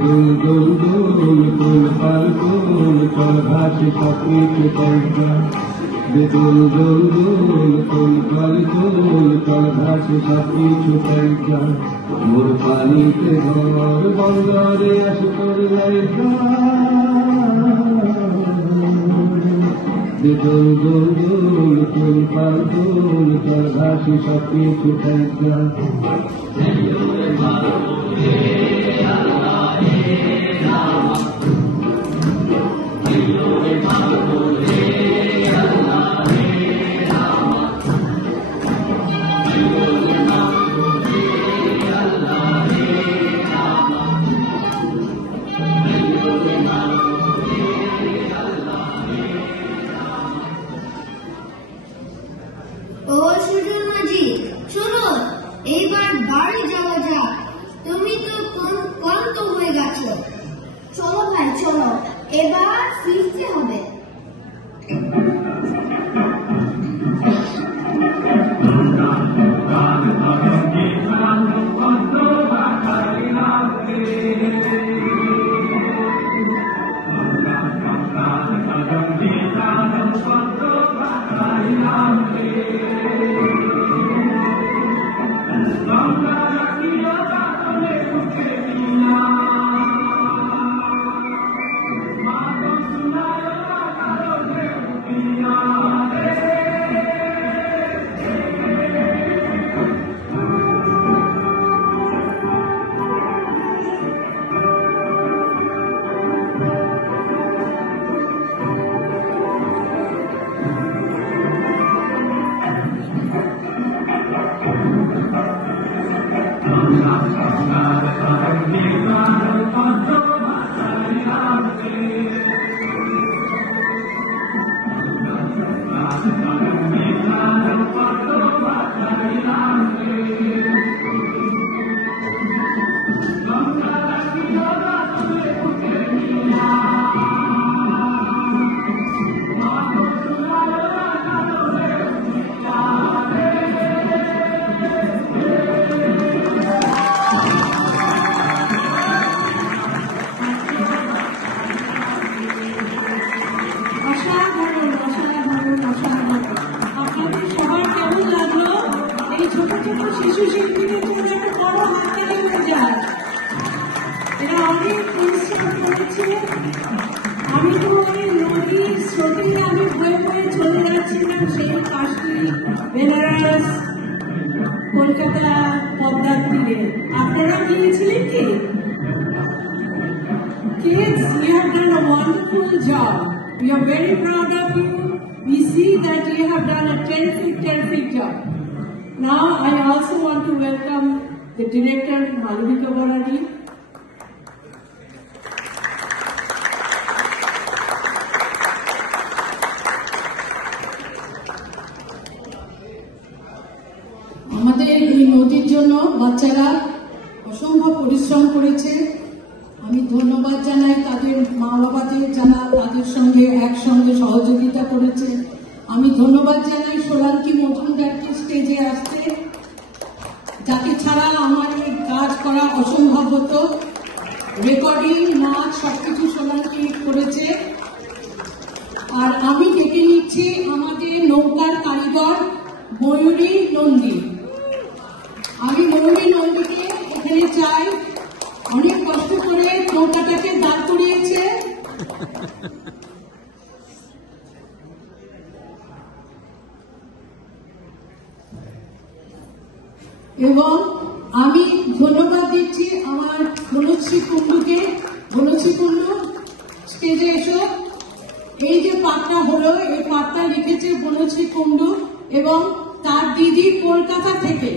দুল দুল দুল ফুল ফল ফুল চল ঘাসে সবকিছু পাইকা দুল দুল দুল ফুল ফল ফুল চল ঘাসে সবকিছু পাইকা মোর পানিতে ঘর বন্দরে আসে তোর লাইকা দুল দুল দুল ফুল ফল ফুল চল ঘাসে সবকিছু পাইকা এইবার বাড়ি যাওয়া যাক। তুমি তো ক্লান্ত হয়ে গেছো। চলো ভাই চলো, এবার ফিরতে হবে। শিশু শিল্পীদের জন্য একটা বড় হাততালি হয়ে যায়। এরা অনেক পরিশ্রম করেছে। আমি তো ওই নদীর স্রোতে আমি বয়ে বয়ে চলে যাচ্ছিলাম সেই কাশ্মীর, বেনারস, কলকাতা পদ্মার তীরে। আপনারা গিয়েছিলেন কি? Kids, you have done a wonderful job. We are very proud of you. We see that you have done a terrific job. Now, I also want to welcome the director, Malavika Borari. আমাদের এই নদীর জন্য বাচ্চারা অসম্ভব পরিশ্রম করেছে। আমি ধন্যবাদ জানাই তাদের মা বাবাদের, যারা তাদের সঙ্গে একসঙ্গে সহযোগিতা করেছে। আমি ধন্যবাদ জানাই সোলাঙ্কি মজুমদারকে স্টেজে আসতে, যাকে ছাড়া আমার এই কাজ করা অসম্ভব হতো। রেকর্ডিং, নাচ সবকিছু সোলাঙ্কি করেছে। আর আমি ডেকে নিচ্ছি আমাদের নৌকার কারিগর ময়ূরী নন্দী। আমি ময়ূরী নন্দীকে এখানে চাই। অনেক কষ্ট করে নৌকাটাকে দাঁড় করিয়েছে। এবং আমি ধন্যবাদ দিচ্ছি আমার বনশ্রী কুণ্ডুকে। বনশ্রী কুণ্ডু, স্টেজে এসো। এই যে পাঠটা হলো, এই পাঠটা লিখেছে বনশ্রী কুণ্ডু এবং তার দিদি কলকাতা থেকে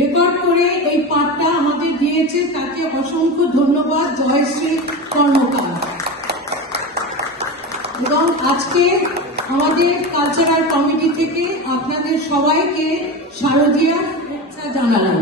রেকর্ড করে এই পাঠটা আমাদের দিয়েছে। তাকে অসংখ্য ধন্যবাদ, জয়শ্রী কর্মকার। এবং আজকে আমাদের কালচারাল কমিটি থেকে আপনাদের সবাইকে শারদীয়া শুভেচ্ছা জানালাম।